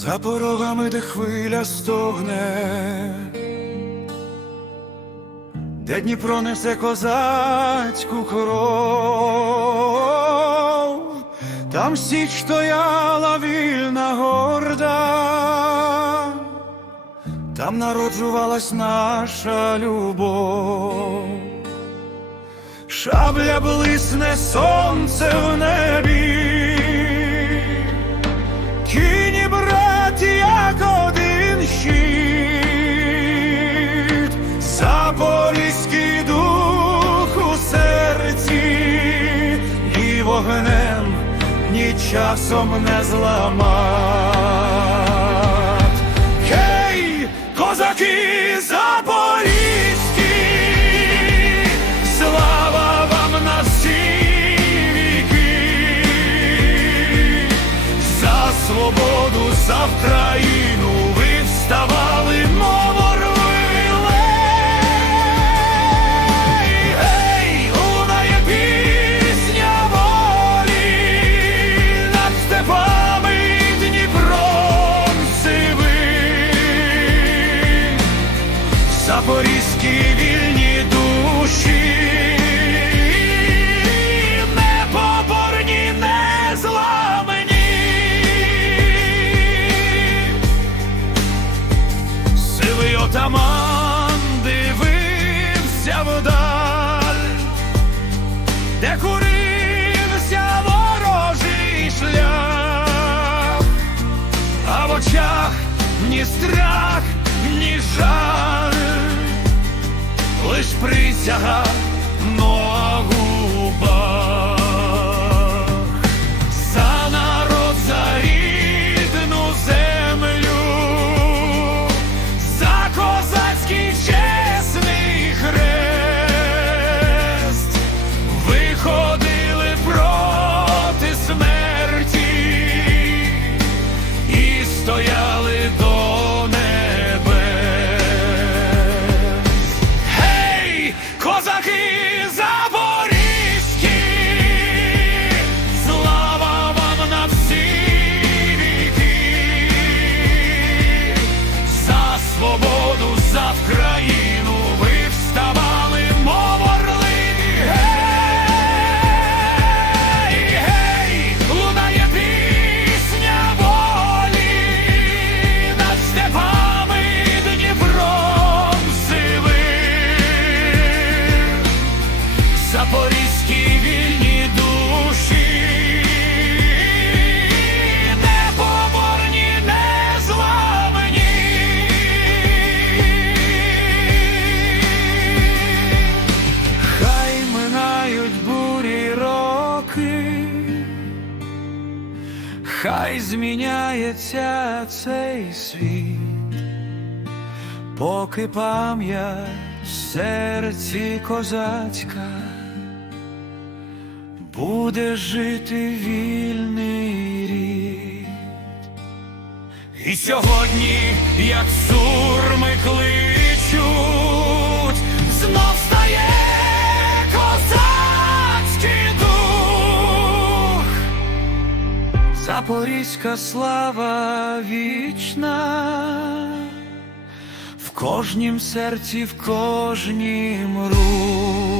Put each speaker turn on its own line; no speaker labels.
за порогами, де хвиля стогне, де Дніпро несе козацьку кров, там січ стояла вільна горда, там народжувалась наша любов. Шабля блисне сонце в небі, часом не зламать. Запорізькі вільні душі, непоборні, незламні. Сивий отаман дивився вдаль, де курився ворожий шлях, а в очах ні страх, ні жаль, лиш присяга Запорізькі вільні душі, непоборні, незламні. Хай минають бурі роки, хай зміняється цей світ, поки пам'ять серці козацька буде жити вільний рід. І сьогодні, як сурми кличуть, знов стає козацький дух. Запорізька слава вічна, в кожнім серці, в кожнім рух.